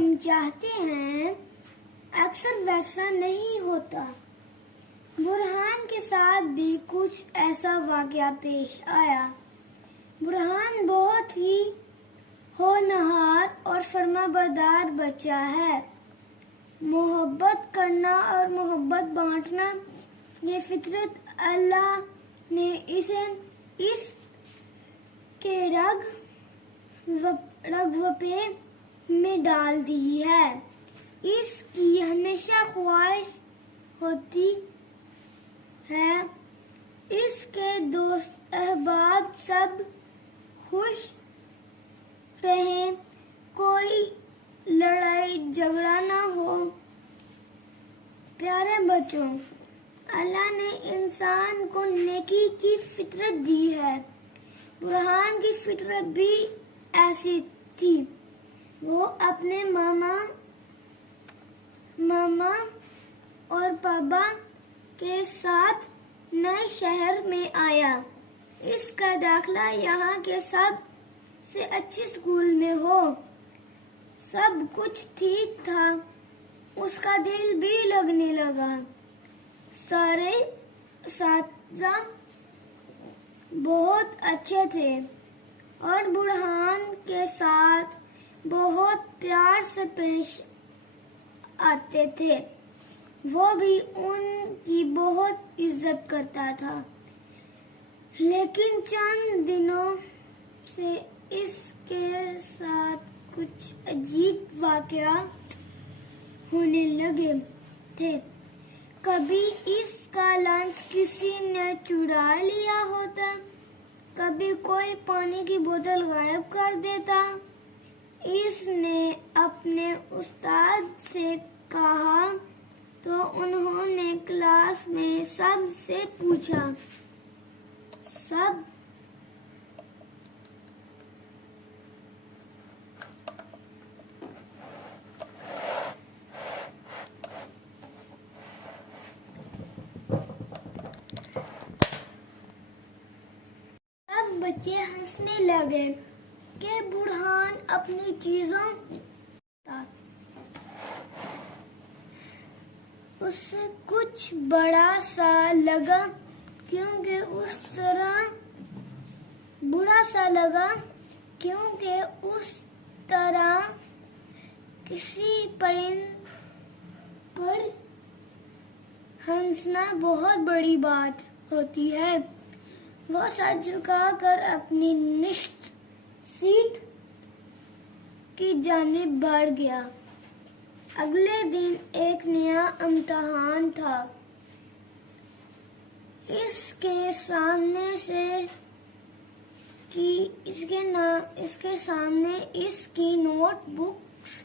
ہم چاہتے ہیں اکثر ویسا نہیں ہوتا۔ برہان کے ساتھ بھی کچھ ایسا واقعہ پیش آیا۔ برہان بہت ہی ہونہار اور فرمانبردار بچہ ہے۔ محبت کرنا اور محبت بانٹنا یہ فطرت اللہ نے اسے اس کے رگ وپے میں ڈال دی ہے۔ اس کی ہمیشہ خواہش ہوتی ہے اس کے دوست احباب سب خوش رہیں، کوئی لڑائی جھگڑا نہ ہو۔ پیارے بچوں، اللہ نے انسان کو نیکی کی فطرت دی ہے۔ برہان کی فطرت بھی ایسی تھی۔ وہ اپنے ماما اور پاپا کے ساتھ نئے شہر میں آیا۔ اس کا داخلہ یہاں کے سب سے اچھے اسکول میں ہو۔ سب کچھ ٹھیک تھا، اس کا دل بھی لگنے لگا۔ سارے اساتذہ بہت اچھے تھے اور برہان کے ساتھ بہت پیار سے پیش آتے تھے۔ وہ بھی ان کی بہت عزت کرتا تھا۔ لیکن چند دنوں سے اس کے ساتھ کچھ عجیب واقعات ہونے لگے تھے۔ کبھی اس کا لنچ کسی نے چرا لیا ہوتا، کبھی کوئی پانی کی بوتل غائب کر دیتا۔ اس نے اپنے استاد سے کہا تو انہوں نے کلاس میں سب سے پوچھا۔ سب بچے ہنسنے لگے کہ برہان اپنی چیزوں اسے کچھ بڑا سا لگا کیونکہ اس طرح کسی پرند پر ہنسنا بہت بڑی بات ہوتی ہے۔ وہ سر جھکا کر اپنی نشست سیٹ کی جانب بڑھ گیا۔ اگلے دن ایک نیا امتحان تھا۔ اس کے سامنے اس کی نوٹ بکس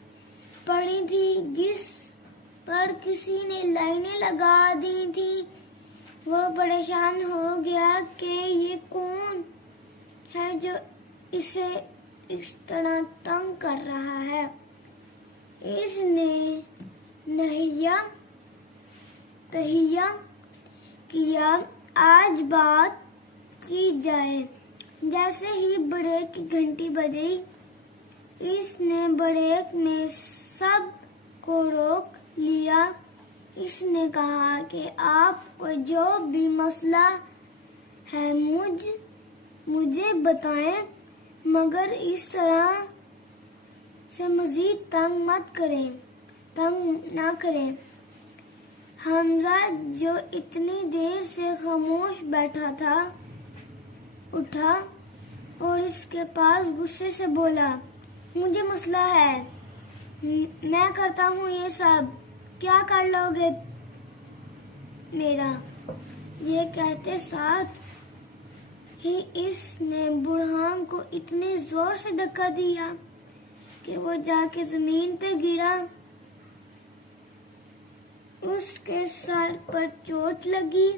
پڑی تھی جس پر کسی نے لائنیں لگا دی تھی۔ وہ پریشان ہو گیا کہ یہ کون ہے جو اسے اس طرح تنگ کر رہا ہے۔ اس نے تہیہ کیا آج بات کی جائے۔ جیسے ہی بریک کی گھنٹی بجی، اس نے بریک میں سب کو روک لیا۔ اس نے کہا کہ آپ کو جو بھی مسئلہ ہے مجھے بتائیں، مگر اس طرح سے مزید تنگ نہ کریں۔ حمزہ جو اتنی دیر سے خاموش بیٹھا تھا اٹھا اور اس کے پاس غصے سے بولا، مجھے مسئلہ ہے، میں کرتا ہوں یہ سب، کیا کر لو گے میرا؟ یہ کہتے ساتھ ہی اس نے برہان کو اتنی زور سے دھکا دیا کہ وہ جا کے زمین پہ گرا۔ اس کے سر پر چوٹ لگی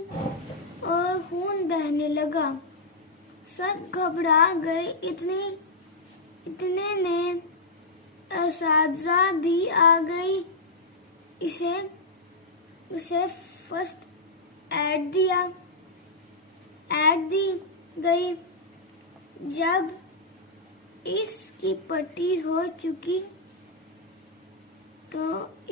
اور خون بہنے لگا۔ سب گھبرا گئے۔ اتنے میں اساتذہ بھی آ گئی۔ اسے فرسٹ ایڈ دی گئی۔ جب اس کی پٹی ہو چکی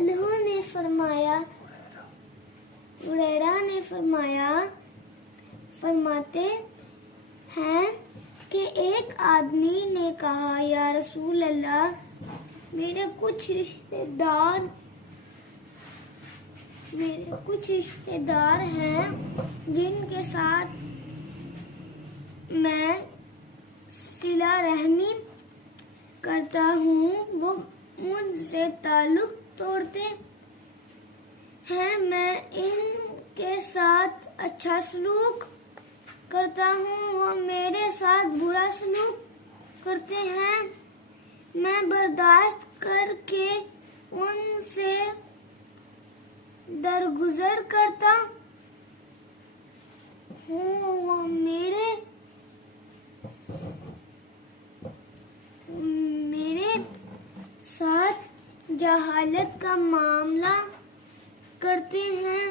انہوں نے فرمایا ہریرہ نے فرماتے ہیں کہ ایک آدمی نے کہا یا رسول اللہ میرے کچھ رشتے دار ہیں جن کے ساتھ میں صلہ رحمی کرتا ہوں، وہ مجھ سے تعلق توڑتے ہیں، میں ان کے ساتھ اچھا سلوک کرتا ہوں، وہ میرے ساتھ برا سلوک کرتے ہیں، میں برداشت کر کے ان سے درگزر کرتا ہوں، وہ میرے ساتھ جہالت کا معاملہ کرتے ہیں،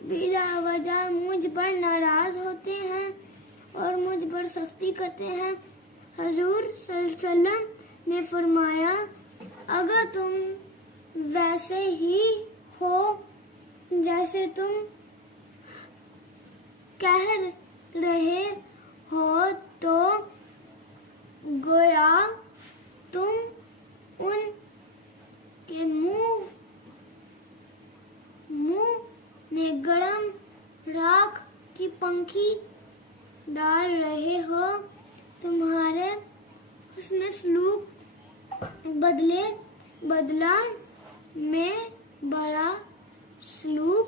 بلا وجہ مجھ پر ناراض ہوتے ہیں اور مجھ پر سختی کرتے ہیں۔ حضور صلی اللہ علیہ وسلم نے فرمایا اگر تم ویسے ہی ہو جیسے تم کہہ رہے ہو تو گویا تم ان کے منہ میں گرم راکھ کی پنکھی ڈال رہے ہو، تمہارے حسن سلوک بدلہ میں برا سلوک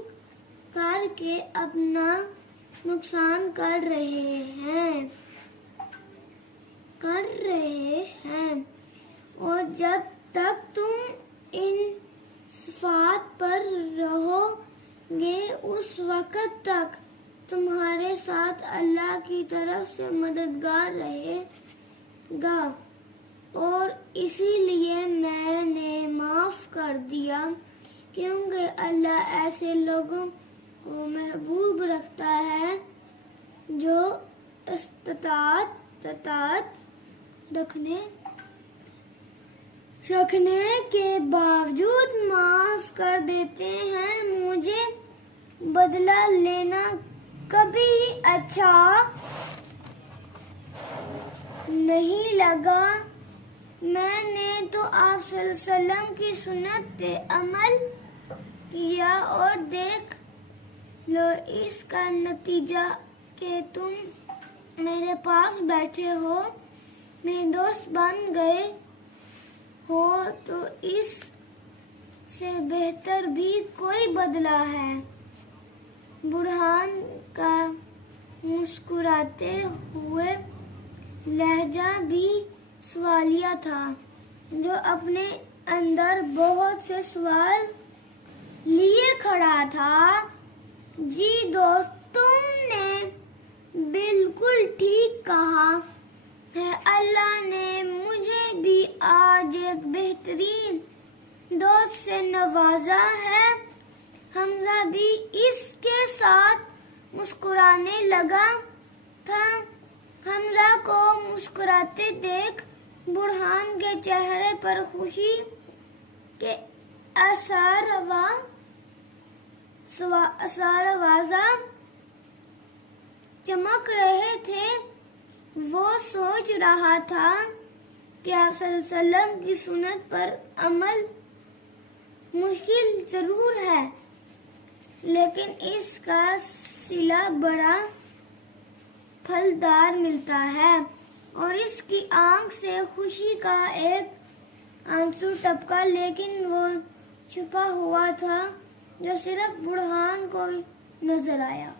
کر کے اپنا نقصان کر رہے ہیں اور جب تک تم ان صفات پر رہو گے اس وقت تک تمہارے ساتھ اللہ کی طرف سے مددگار رہے گا، اور اسی لیے میں نے معاف کر دیا کیونکہ اللہ ایسے لوگوں کو محبوب رکھتا ہے جو استطاعت رکھنے کے باوجود معاف کر دیتے ہیں۔ مجھے بدلہ لینا کبھی اچھا نہیں لگا، میں نے تو آپ صلی اللہ علیہ وسلم کی سنت پہ عمل کیا اور دیکھ لو اس کا نتیجہ کہ تم میرے پاس بیٹھے ہو، میرے دوست بن گئے ہو، تو اس سے بہتر بھی کوئی بدلہ ہے۔ برہان کا مسکراتے ہوئے لہجہ بھی سوالیہ تھا، جو اپنے اندر بہت سے سوال لیے کھڑا تھا۔ جی دوست، تم نے بالکل ٹھیک کہا ہے، اللہ نے مجھے بھی آج ایک بہترین دوست سے نوازا ہے۔ حمزہ بھی اس کے ساتھ مسکرانے لگا تھا۔ حمزہ کو مسکراتے دیکھ برہان کے چہرے پر خوشی کے آثار واضح چمک رہے تھے۔ وہ سوچ رہا تھا کہ آپ صلی اللہ علیہ وسلم کی سنت پر عمل مشکل ضرور ہے، لیکن اس کا صلہ بڑا پھلدار ملتا ہے، اور اس کی آنکھ سے خوشی کا ایک آنسو ٹپکا، لیکن وہ چھپا ہوا تھا جو صرف برہان کو نظر آیا۔